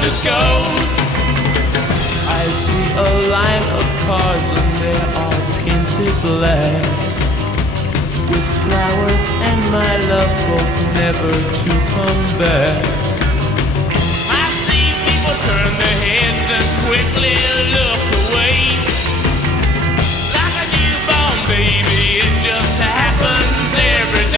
darkness goes. I see a line of cars and they are painted black, with flowers and my love both never to come back. I see people turn their heads and quickly look